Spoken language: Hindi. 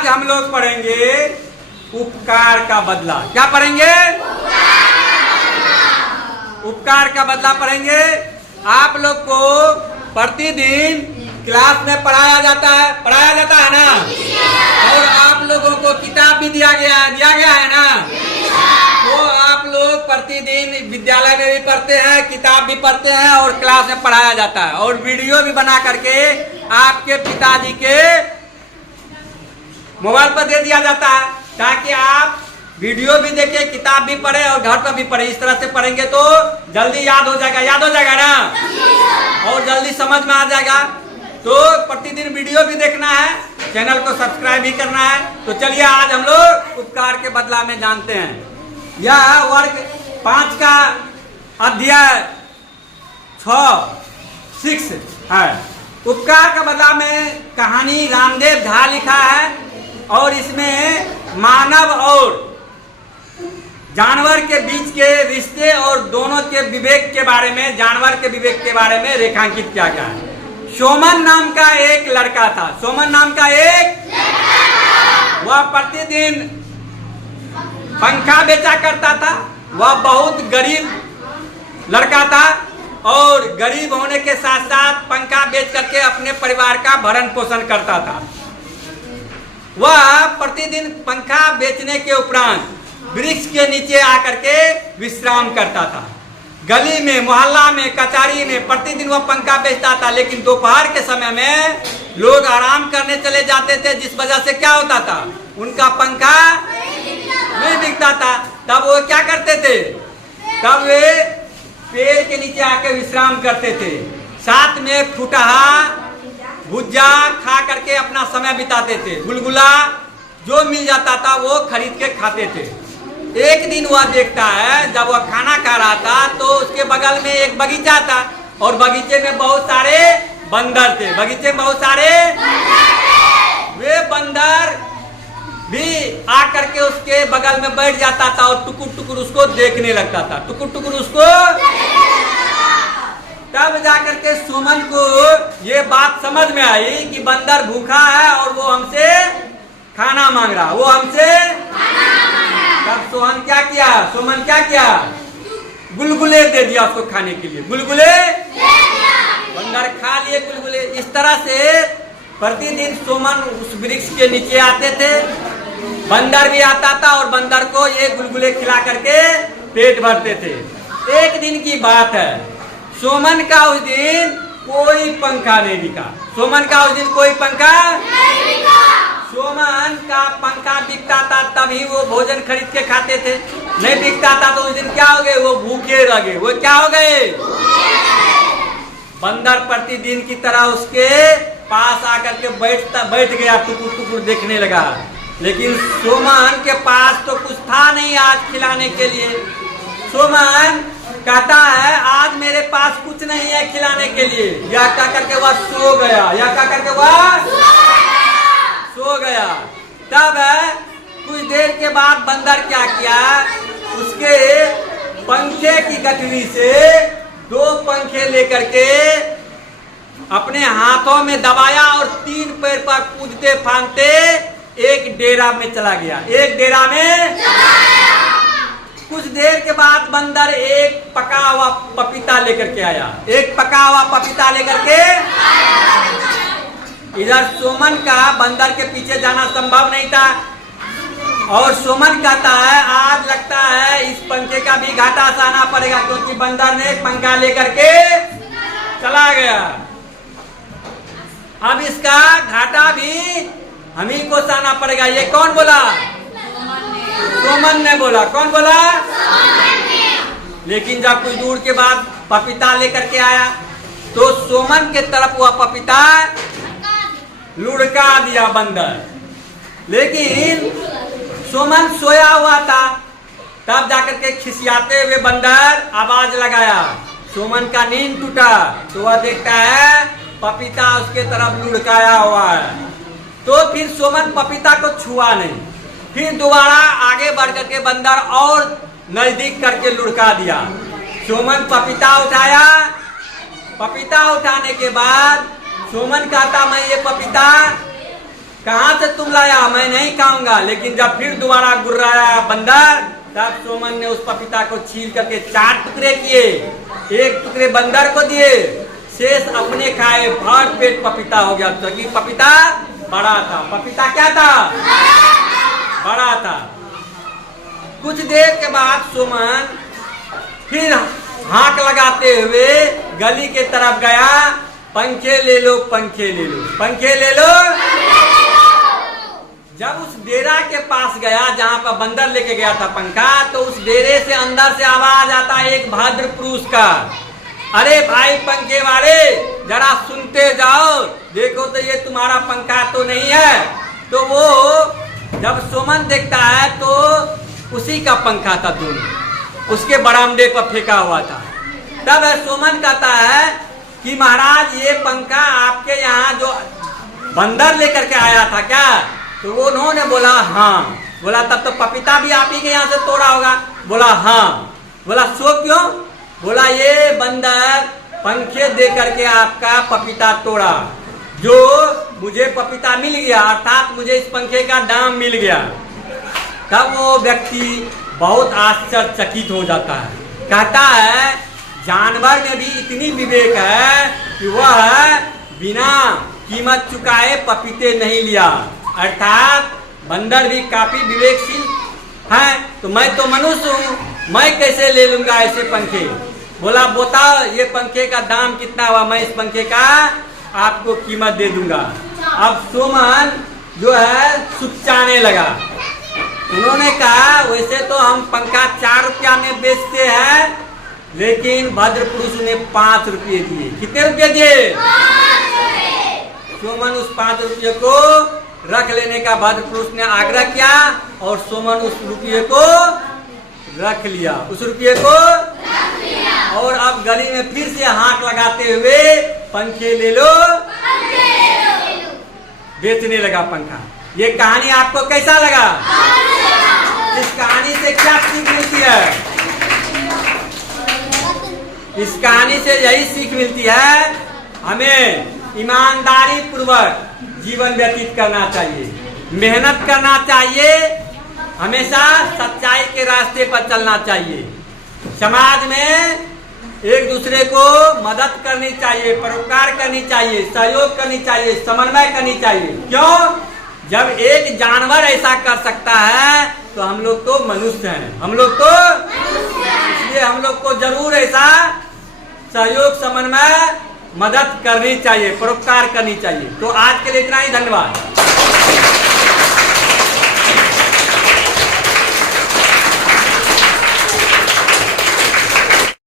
आज हम लोग पढ़ेंगे उपकार का बदला। क्या पढ़ेंगे? उपकार का बदला पढ़ेंगे। आप लोग को प्रतिदिन क्लास में पढ़ाया जाता है ना? और आप लोगों को किताब भी दिया गया है ना? तो आप लोग प्रतिदिन विद्यालय में भी पढ़ते हैं, किताब भी पढ़ते हैं और क्लास में पढ़ाया जाता है और वीडियो भी बना करके आपके पिताजी के मोबाइल पर दे दिया जाता है ताकि आप वीडियो भी देखें, किताब भी पढ़े और घर पर भी पढ़े। इस तरह से पढ़ेंगे तो जल्दी याद हो जाएगा ना? और जल्दी समझ में आ जाएगा। तो प्रतिदिन वीडियो भी देखना है, चैनल को सब्सक्राइब भी करना है। तो चलिए आज हम लोग उपकार के बदला में जानते हैं। यह वर्ग 5 का अध्याय 6 है। उपकार का बदला में कहानी रामदेव झा लिखा है और इसमें मानव और जानवर के बीच के रिश्ते और दोनों के विवेक के बारे में, जानवर के विवेक के बारे में रेखांकित किया गया है। सोमन नाम का एक लड़का था। वह प्रतिदिन पंखा बेचा करता था। वह बहुत गरीब लड़का था और गरीब होने के साथ साथ पंखा बेच करके अपने परिवार का भरण पोषण करता था। वह प्रतिदिन पंखा बेचने के उपरांत वृक्ष के नीचे आकर के विश्राम करता था। गली में, मोहल्ला में, कचहरी में प्रतिदिन वह पंखा बेचता था। लेकिन दोपहर के समय में लोग आराम करने चले जाते थे, जिस वजह से क्या होता था, उनका पंखा नहीं बिकता था। तब वो क्या करते थे? तब वे पेड़ के नीचे आकर विश्राम करते थे। साथ में फुटहा, भुज्जा खा करके अपना समय बिताते थे। गुलगुला जो मिल जाता था वो खरीद के खाते थे। एक दिन वह देखता है, जब वह खाना खा रहा था तो उसके बगल में एक बगीचा था और बगीचे में बहुत सारे बंदर थे। वे बंदर भी आकर के उसके बगल में बैठ जाता था और टुकुर टुकुर उसको देखने लगता था। तब जाकर के सुमन को ये बात समझ में आई कि बंदर भूखा है और वो हमसे खाना मांग रहा। तब सुमन क्या किया? गुलगुले दे दिया उसको खाने के लिए। बंदर खा लिए गुलगुले। इस तरह से प्रतिदिन सुमन उस वृक्ष के नीचे आते थे। बंदर भी आता था और बंदर को ये गुलगुले खिला करके पेट भरते थे। एक दिन की बात है, सुमन का उस दिन कोई पंखा नहीं बिका। सुमन का पंखा बिकता था तभी वो भोजन खरीद के खाते थे। नहीं बिकता था तो उस दिन क्या हो गए? वो भूखे रह गए। वो क्या हो गए? बंदर प्रतिदिन की तरह उसके पास आकर के बैठ गया, टुकुर देखने लगा। लेकिन सुमन के पास तो कुछ था नहीं आज खिलाने के लिए। सुमन कहता है आज मेरे पास कुछ नहीं है खिलाने के लिए। या क्या करके वह सो गया। तब कुछ देर के बाद बंदर क्या किया? उसके पंखे की गठरी से 2 पंखे लेकर के अपने हाथों में दबाया और 3 पैर पर कूदते फांदते एक डेरा में चला गया। कुछ देर के बाद बंदर एक पका हुआ पपीता लेकर के आया। इधर सुमन का बंदर के पीछे जाना संभव नहीं था और सुमन कहता है आज लगता है इस पंखे का भी घाटा सहना पड़ेगा, क्योंकि बंदर ने पंखा लेकर के चला गया। अब इसका घाटा भी हम ही को सहना पड़ेगा। ये कौन बोला? सुमन ने बोला। कौन बोला? लेकिन जब कुछ दूर के बाद पपीता लेकर के आया तो सुमन के तरफ वह पपीता लुढ़का दिया बंदर। लेकिन सुमन सोया हुआ था। तब जाकर के खिसियाते हुए बंदर आवाज लगाया। सुमन का नींद टूटा तो वह देखता है पपीता उसके तरफ लुढ़काया हुआ है। तो फिर सुमन पपीता को छुआ नहीं। फिर दोबारा आगे बढ़ करके बंदर और नजदीक करके लुढ़का दिया। सुमन पपीता उठाया। पपीता उठाने के बाद सुमन कहता मैं ये पपीता कहाँ से तुम लाया, मैं नहीं खाऊंगा। लेकिन जब फिर दोबारा गुर्राया बंदर, तब सोमन ने उस पपीता को छील करके 4 टुकड़े किए, 1 टुकड़े बंदर को दिए, शेष अपने खाए, भर पेट पपीता हो गया। क्योंकि पपीता बड़ा था। पपीता क्या था? बड़ा था। कुछ देर के बाद सोमन फिर हाथ लगाते हुए गली के तरफ गया, पंखे ले लो, पंखे ले लो, पंखे ले लो। जब उस डेरा के पास गया जहां पर बंदर लेके गया था पंखा, तो उस डेरे से अंदर से आवाज आता एक भद्र पुरुष का, अरे भाई पंखे वाले, जरा सुनते जाओ, देखो तो ये तुम्हारा पंखा तो नहीं है। तो वो जब सोमन देखता है तो उसी का पंखा था, दोनों उसके बरामदे पर फेंका हुआ था। तब सोमन कहता है कि महाराज ये पंखा आपके यहाँ जो बंदर लेकर के आया था क्या? तो वो उन्होंने बोला हाँ। बोला तब तो पपीता भी आप ही के यहाँ से तोड़ा होगा? बोला हाँ। बोला सो क्यों? बोला ये बंदर पंखे दे करके आपका पपीता तोड़ा, जो मुझे पपीता मिल गया, अर्थात मुझे इस पंखे का दाम मिल गया। तब वो व्यक्ति बहुत आश्चर्यचकित हो जाता है, कहता है जानवर में भी इतनी विवेक है कि वह बिना कीमत चुकाए पपीते नहीं लिया, अर्थात बंदर भी काफी विवेकशील है। तो मैं तो मनुष्य हूँ, मैं कैसे ले लूंगा ऐसे पंखे? बोला बताओ ये पंखे का दाम कितना हुआ, मैं इस पंखे का आपको कीमत दे दूंगा। अब सोमन जो है सुचाने लगा। उन्होंने कहा वैसे तो हम पंखा 4 रुपया में बेचते हैं, लेकिन भद्र पुरुष ने 5 रुपये दिए। कितने रुपये दिए? सोमन उस 5 रुपये को रख लेने का भद्र पुरुष ने आग्रह किया, और सोमन उस रुपये को रख लिया, उस रुपये को रख लिया। और अब गली में फिर से हाथ लगाते हुए पंखे ले लो, बेचने लगा पंखा। ये कहानी आपको कैसा लगा? इस कहानी से क्या सीख मिलती है? इस कहानी से यही सीख मिलती है, हमें ईमानदारी पूर्वक जीवन व्यतीत करना चाहिए, मेहनत करना चाहिए, हमेशा सच्चाई के रास्ते पर चलना चाहिए। समाज में एक दूसरे को मदद करनी चाहिए, परोपकार करनी चाहिए, सहयोग करनी चाहिए, समन्वय करनी चाहिए। क्यों? जब एक जानवर ऐसा कर सकता है तो हम लोग तो मनुष्य हैं, हम लोग तो इसलिए हम लोग को जरूर ऐसा सहयोग, समन्वय, मदद करनी चाहिए, परोपकार करनी चाहिए। तो आज के लिए इतना ही, धन्यवाद।